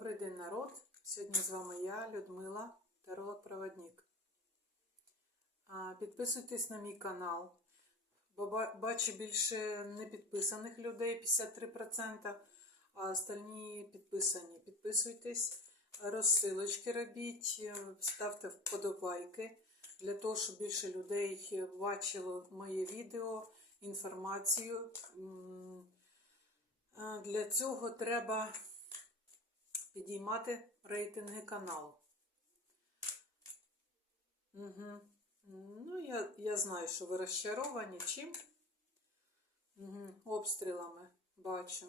Добрий день, народ! Сьогодні з вами я, Людмила, таролог-проводник. Підписуйтесь на мій канал, бо бачу більше непідписаних людей 53%, а остальні підписані. Підписуйтесь, розсилочки робіть, ставте вподобайки для того, щоб більше людей бачило моє відео, інформацію. Для цього треба підіймати рейтинги каналу. Угу. Ну, я, я знаю, що ви розчаровані чим? Угу. Обстрілами бачу.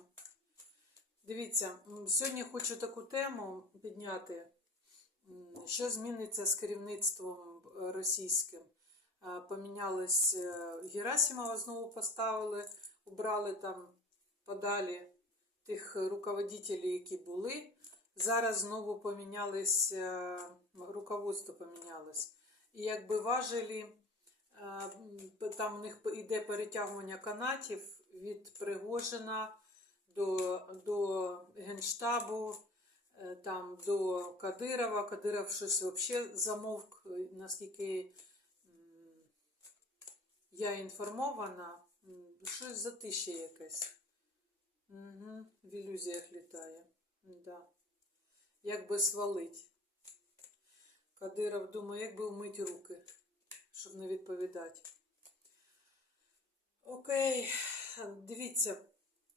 Дивіться, сьогодні хочу таку тему підняти. Що зміниться з керівництвом російським? Е, Помінялось е, Герасимова знову поставили, убрали там подалі тих руководителів, які були. Зараз знову помінялись, е, руководство помінялось. І якби важелі, е, там у них йде перетягування канатів від Пригожина до, до Генштабу, е, там, до Кадирова. Кадиров щось взагалі замовк, наскільки я інформована, щось затище якесь. Угу, в ілюзіях літає. Да. Як би свалить. Кадиров думає, як би вмить руки, щоб не відповідати. Окей, дивіться,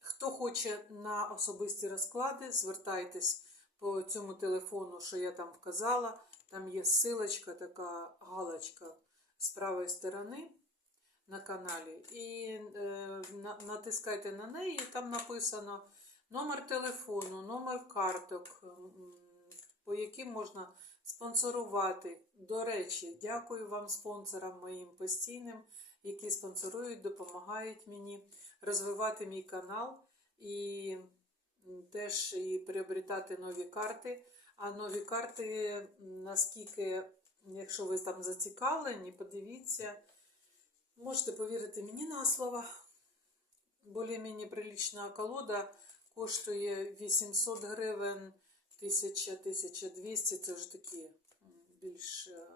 хто хоче на особисті розклади, звертайтесь по цьому телефону, що я там вказала. Там є силочка, така галочка з правої сторони на каналі. І е, натискайте на неї, там написано номер телефону, номер карток, по яким можна спонсорувати. До речі, дякую вам, спонсорам моїм постійним, які спонсорують, допомагають мені розвивати мій канал і теж і приобретати нові карти. А нові карти, наскільки, якщо ви там зацікавлені, подивіться. Можете повірити мені на слово. Более-менее прилична колода коштує 800 гривень, 1000-1200. Це вже такі більш е,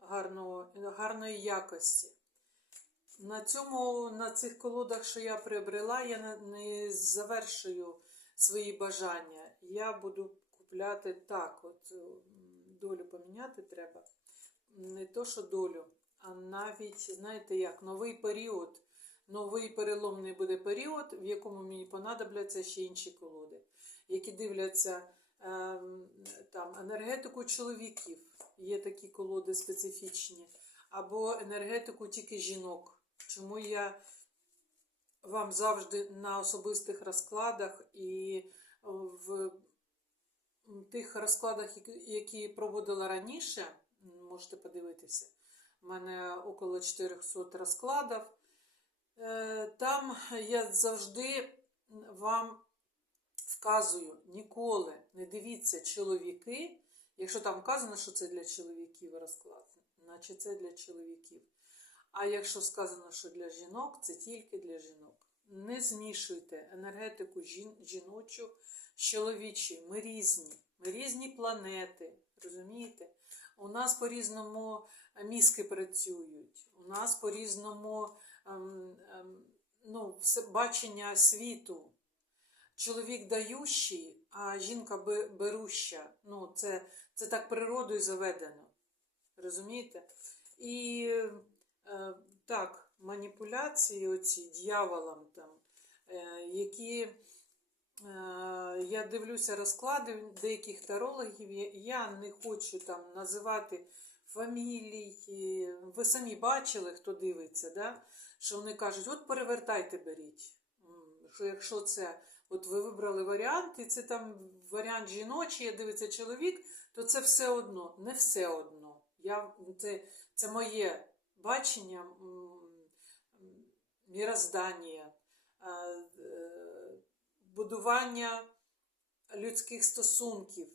гарного, гарної якості. На цьому, на цих колодах, що я приобрела, я не, завершую свої бажання. Я буду купляти так, от долю поміняти треба. Не то, що долю, а навіть, знаєте як, новий період, новий переломний буде період, в якому мені понадобляться ще інші колоди, які дивляться ем, там, енергетику чоловіків, є такі колоди специфічні, або енергетику тільки жінок. Чому я вам завжди на особистих розкладах і в тих розкладах, які- проводила раніше, можете подивитися. У мене около 400 розкладів. Е, Там я завжди вам вказую, ніколи не дивіться чоловіки. Якщо там вказано, що це для чоловіків розклад, значить це для чоловіків. А якщо сказано, що для жінок, це тільки для жінок. Не змішуйте енергетику жін, жіночу з чоловічою. Ми різні. Ми різні планети. Розумієте? У нас по-різному мізки працюють, у нас по-різному ну, все- бачення світу. Чоловік даючий, а жінка беруща. Ну, це, це так природою заведено. Розумієте? І е, так, маніпуляції оці дьяволом там, е, які е, я дивлюся розклади деяких тарологів, я не хочу там називати фамілії. Ви самі бачили, хто дивиться, да? Що вони кажуть, от перевертайте, беріть. Що якщо це, от ви вибрали варіант, і це там варіант жіночий, дивиться чоловік, то це все одно, не все одно. Я, це, це моє бачення міроздання, е, е, будування людських стосунків.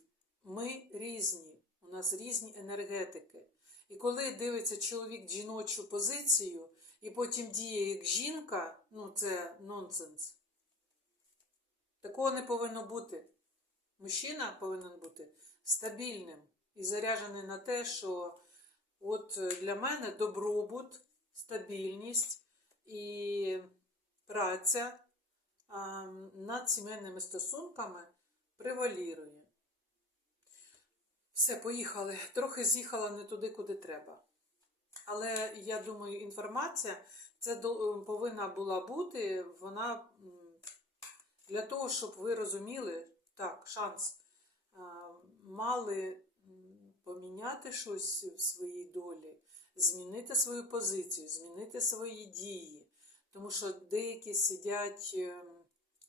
Ми різні, у нас різні енергетики. І коли дивиться чоловік жіночу позицію і потім діє як жінка, ну це нонсенс. Такого не повинно бути. Мужчина повинен бути стабільним і заряджений на те, що от е, для мене добробут, стабільність і праця над сімейними стосунками превалірує. Все, поїхали. Трохи з'їхала не туди, куди треба. Але я думаю, інформація це до- повинна була бути, вона для того, щоб ви розуміли, так, шанс мали поміняти щось в своїй долі, змінити свою позицію, змінити свої дії. Тому що деякі сидять ем,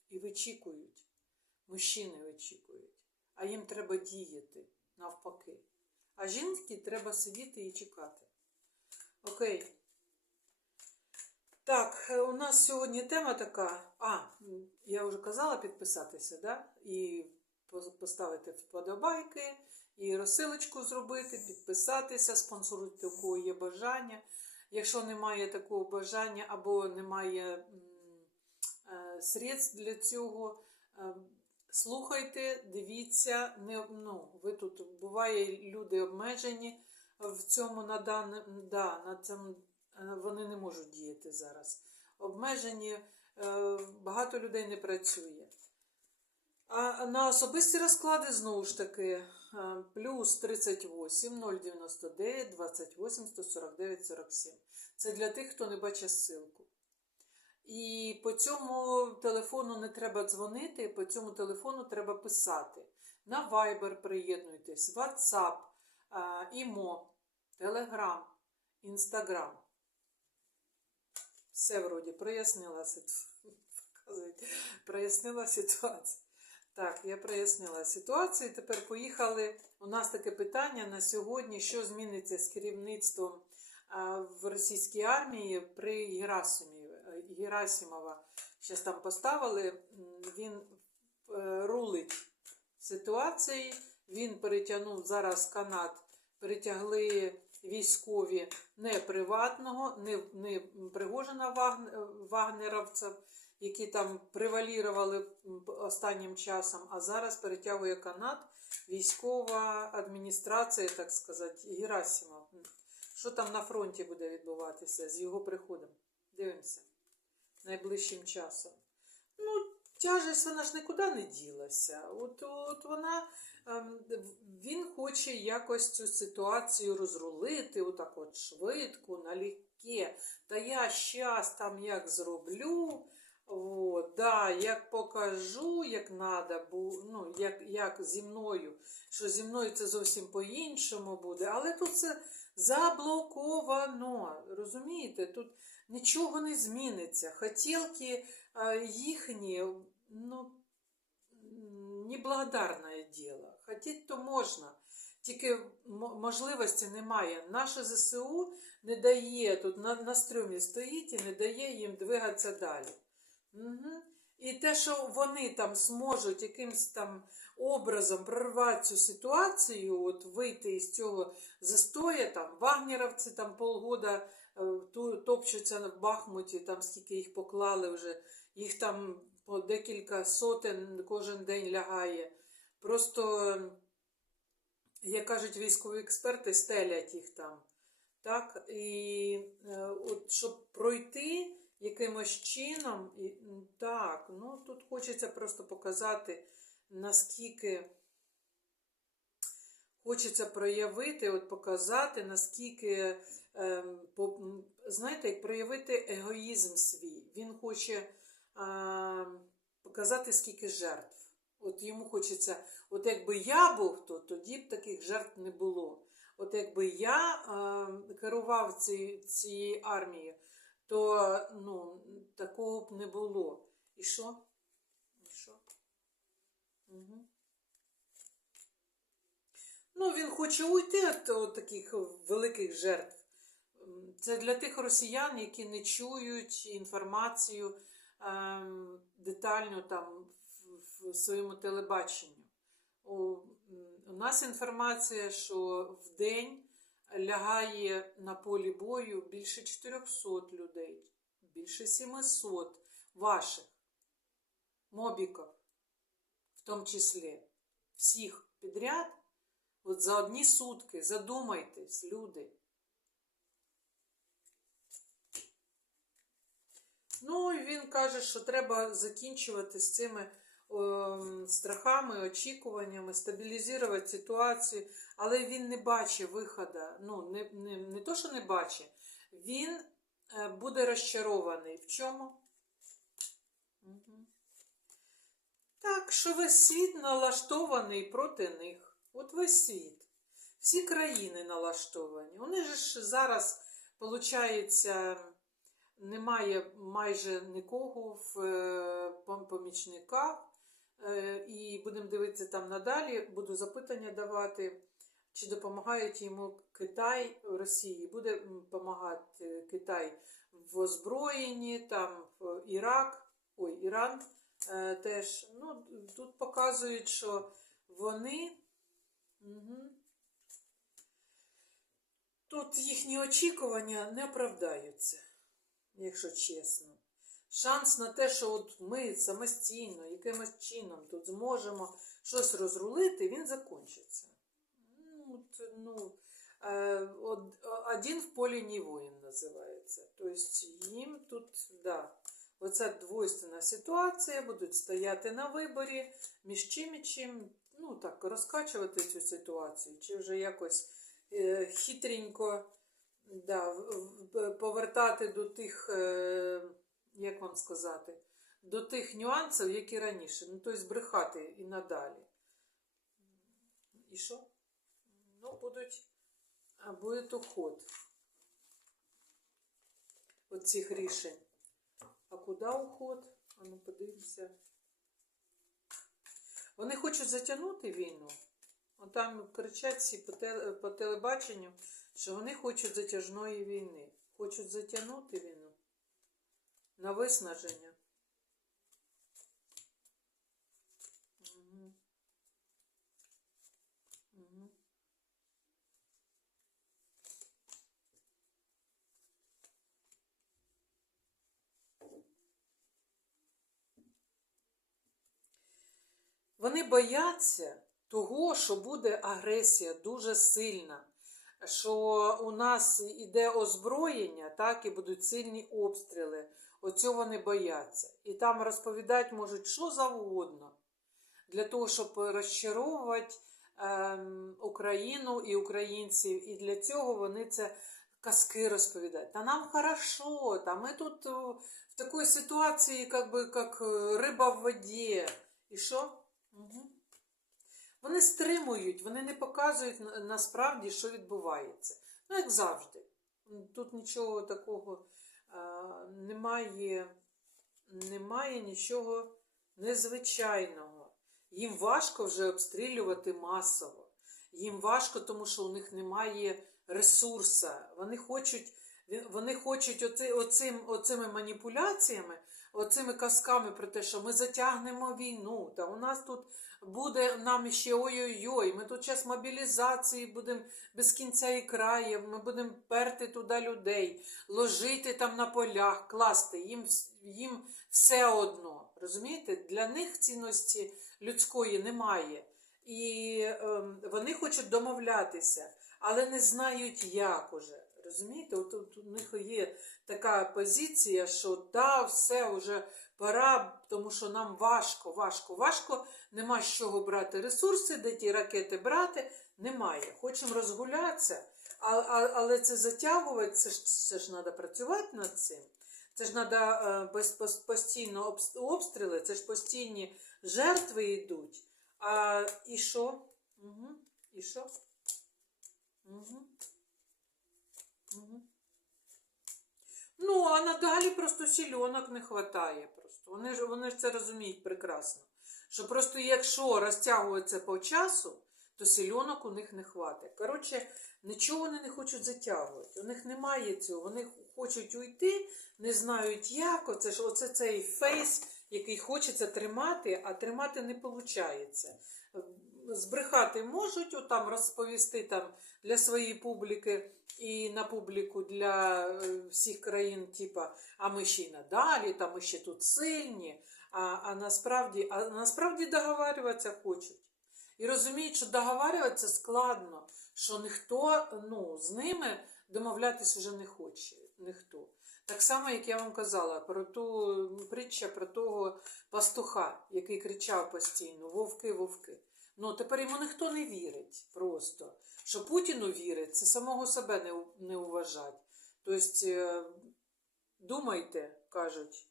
і вичікують, мужчини вичікують, а їм треба діяти навпаки. А жінки треба сидіти і чекати. Окей. Так, е, у нас сьогодні тема така. А, я вже казала підписатися, да? І поставити вподобайки, і розсилочку зробити, підписатися, спонсоруйте, у кого є бажання. Якщо немає такого бажання або немає е, средств для цього, е, слухайте, дивіться. Не, ну, ви тут буває люди обмежені в цьому на даним, да, на цьому е, вони не можуть діяти зараз. Обмежені, е, багато людей не працює. А на особисті розклади знову ж таки е, плюс 38 099 28 149 47. Це для тих, хто не бачить ссылку. І по цьому телефону не треба дзвонити, по цьому телефону треба писати. На Viber приєднуйтесь, WhatsApp, Імо, Telegram, Instagram. Все вроді прояснила ситуацію. Прояснила ситуацію. Так, я прояснила ситуацію. Тепер поїхали. У нас таке питання на сьогодні: що зміниться з керівництвом в російській армії при Герасимі, Герасимова. Щас там поставили. Він е, рулить ситуації. Він перетягнув зараз канат, перетягли військові не приватного, не, не Пригожина Вагн- вагнеровців, які там превалірували останнім часом, а зараз перетягує канат військова адміністрація, так сказати, Герасимов. Що там на фронті буде відбуватися з його приходом? Дивимося найближчим часом. Ну, тяжесть вона ж нікуди не ділася. От, от вона, ем, він хоче якось цю ситуацію розрулити, отак от швидко, налегке. Та я щас там як зроблю. О, да, як покажу, як надо, ну, як, як зі мною, що зі мною це зовсім по-іншому буде. Але тут це заблоковано. Розумієте? Тут нічого не зміниться. Хотілки е, їхні, ну, неблагодарне діло. Хотіть то можна. Тільки можливості немає. Наше ЗСУ не дає, тут на, на стрьомі стоїть і не дає їм двигатися далі. Угу. І те, що вони там зможуть якимось там образом прорвати цю ситуацію, от вийти із цього застоя, там вагнеровці там полгода е, топчуться в Бахмуті, там скільки їх поклали вже, їх там по декілька сотень кожен день лягає. Просто, як кажуть військові експерти, стелять їх там. Так, і е, от щоб пройти якимось чином, і, так, ну тут хочеться просто показати, наскільки хочеться проявити, от показати, наскільки, ем, знаєте, як проявити егоїзм свій. Він хоче показати, скільки жертв. От йому хочеться, от якби я був, то тоді б таких жертв не було. От якби я керував ці, цією армією, то ну, такого б не було. І що? І що? Угу. Ну, він хоче уйти від таких великих жертв. Це для тих росіян, які не чують інформацію детально там в, своєму телебаченню. У, у нас інформація, що в день лягає на полі бою більше 400 людей, більше 700 ваших мобіків, в тому числі. всіх підряд, от за одні сутки, задумайтесь, люди. Ну, і він каже, що треба закінчувати з цими ем, страхами, очікуваннями, стабілізувати ситуацію, але він не бачить виходу. Ну, не, не, не то, що не бачить, він е, буде розчарований. В чому? Мгм. Так, що весь світ налаштований проти них. От весь світ. Всі країни налаштовані. Вони ж зараз, виходить, немає майже нікого в е, помічниках. Е, І будемо дивитися там надалі. Буду запитання давати, чи допомагають йому Китай Росії. Буде допомагати Китай в озброєнні, там Ірак, ой, Іран е, теж. Ну, тут показують, що вони. Угу. Тут їхні очікування не оправдаються, якщо чесно. Шанс на те, що от ми самостійно, якимось чином тут зможемо щось розрулити, він закінчиться. Ну, от, ну, е, од- один в полі не воїн називається. Тобто їм тут, да, оця двойственна ситуація, будуть стояти на виборі між чим і чим, ну так, розкачувати цю ситуацію, чи вже якось е, хитренько да, повертати до тих, е, як вам сказати, до тих нюансів, які раніше. Ну, тобто збрехати і надалі. І що? Ну, будуть, буде уход от цих рішень. А куди уход? А ну подивимося. Вони хочуть затягнути війну. От там кричать всі по телебаченню, що вони хочуть затяжної війни. Хочуть затягнути війну на виснаження. Вони бояться того, що буде агресія дуже сильна, що у нас іде озброєння, так, і будуть сильні обстріли. Оцього вони бояться. І там розповідати можуть що завгодно для того, щоб розчаровувати ем, Україну і українців. І для цього вони це казки розповідають. Та нам хорошо, та ми тут в такій ситуації, як, би, як е, риба в воді. І що? Угу. Вони стримують, вони не показують насправді, що відбувається. Ну, як завжди. Тут нічого такого а, немає, немає нічого незвичайного. Їм важко вже обстрілювати масово. Їм важко, тому що у них немає ресурсу. Вони хочуть, вони хочуть оци, оцим, оцими маніпуляціями, оцими казками про те, що ми затягнемо війну. Та у нас тут буде нам ще ой-ой-ой. Ми тут час мобілізації будемо без кінця і краю. Ми будемо перти туди людей, ложити там на полях, класти. Їм, їм все одно. Розумієте? Для них цінності людської немає. І ем, вони хочуть домовлятися, але не знають, як уже. Розумієте, от, от у них є така позиція, що да, все вже пора, тому що нам важко, важко, важко, нема з чого брати ресурси, де ті ракети брати, немає. Хочемо розгулятися, а, а, але це затягувати, це ж, це ж треба працювати над цим. Це ж треба постійно обстріли, це ж постійні жертви йдуть. А і що? Угу. І що? Угу. Ну, а надалі просто сільонок не вистачає. Просто. Вони ж, вони ж це розуміють прекрасно. Що просто якщо розтягується по часу, то сільонок у них не хватить. Коротше, нічого вони не хочуть затягувати. У них немає цього. Вони хочуть уйти, не знають як. Оце ж оце цей фейс, який хочеться тримати, а тримати не виходить. Збрехати можуть, отам розповісти там для своєї публіки і на публіку для е, всіх країн, типа, а ми ще й надалі, та ми ще тут сильні. А, а насправді, а насправді договарюватися хочуть. І розуміють, що договарюватися складно, що ніхто ну, з ними домовлятися вже не хоче. Ніхто. Так само, як я вам казала, про ту притча про того пастуха, який кричав постійно: Вовки, вовки. Ну, тепер йому ніхто не вірить просто. Що Путіну вірить, це самого себе не, не уважать. Тобто, е, думайте, кажуть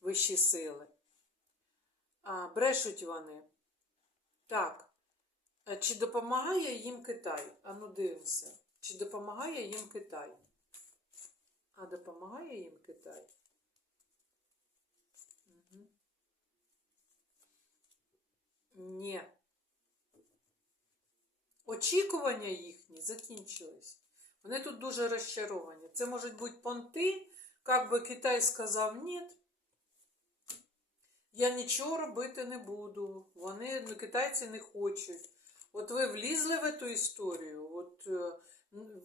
вищі сили. А, брешуть вони. Так. А Чи допомагає їм Китай? А ну дивимося. Чи допомагає їм Китай? А допомагає їм Китай? Угу. Ні. Очікування їхні закінчились. Вони тут дуже розчаровані. Це можуть бути понти, як би Китай сказав ні. Я нічого робити не буду. Вони, ну, китайці не хочуть. От ви влізли в цю історію, от е,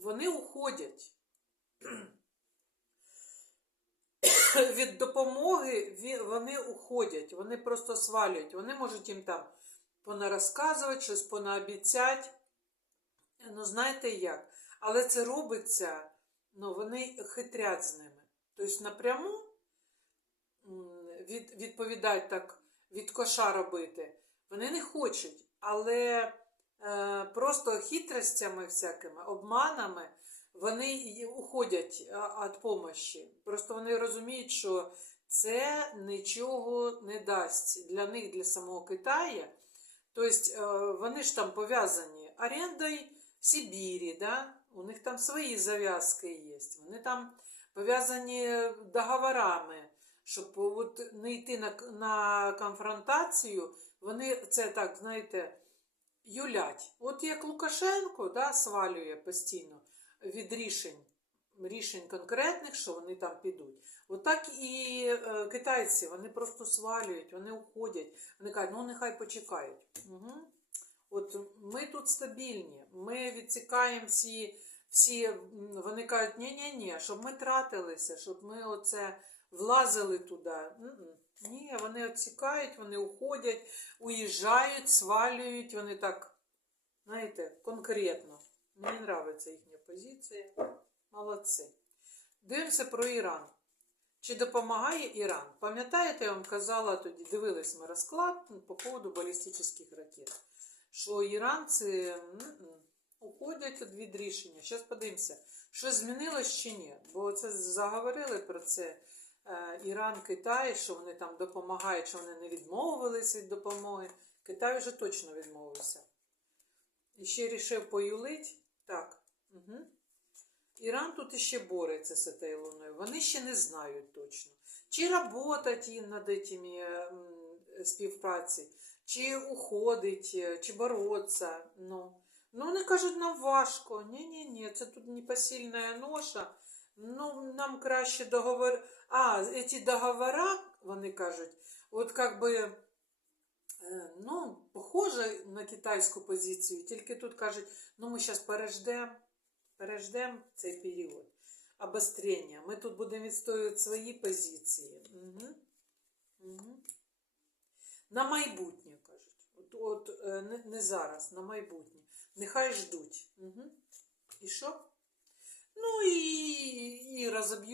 вони уходять. Від допомоги вони уходять, вони просто свалюють. Вони можуть їм там понарозказувати, щось понаобіцять. Ну, знаєте як? Але це робиться, ну, вони хитрять з ними. Тобто напряму від, відповідають так, від коша робити. Вони не хочуть, але е, просто хитростями всякими, обманами вони уходять від допомоги. Просто вони розуміють, що це нічого не дасть для них, для самого Китаю. Тобто е, вони ж там пов'язані орендою Сибірі, да? у них там свої зав'язки є. Вони там пов'язані договорами, щоб от не йти на, на конфронтацію, вони це так, знаєте, юлять. От як Лукашенко да, свалює постійно від рішень, рішень конкретних, що вони там підуть. Отак і е, китайці, вони просто свалюють, вони уходять. Вони кажуть, ну нехай почекають. Угу. От ми тут стабільні, ми відсікаємо всі, всі вони кажуть, ні-ні-ні, щоб ми тратилися, щоб ми оце влазили туди. Ні, вони відсікають, вони уходять, уїжджають, свалюють, вони так, знаєте, конкретно. Мені подобається їхня позиція. Молодці. Дивимося про Іран. Чи допомагає Іран? Пам'ятаєте, я вам казала тоді, дивились ми розклад по поводу балістичних ракет, що іранці уходять від рішення. Зараз подивимося, що змінилось чи ні. Бо це заговорили про це е, Іран, Китай, що вони там допомагають, що вони не відмовились від допомоги. Китай вже точно відмовився. І ще рішив поюлить. Так. Угу. Іран тут іще бореться з цією луною. Вони ще не знають точно. Чи працюють над цими співпраці, чи уходить, е, чи бороться. Ну, ну вони кажуть, нам важко. Ні-ні-ні, це тут непосильна ноша. Ну, нам краще договор. А, ці договора, вони кажуть, от как би, е, ну, похоже на китайську позицію, тільки тут кажуть, ну ми зараз переждемо переждемо цей період обострення. Ми тут будемо відстоювати свої позиції. Угу. Угу. На майбутнє, кажуть. От, от е, не, не зараз, на майбутнє. Нехай ждуть. Угу. І що? Ну і, і розоб'ють.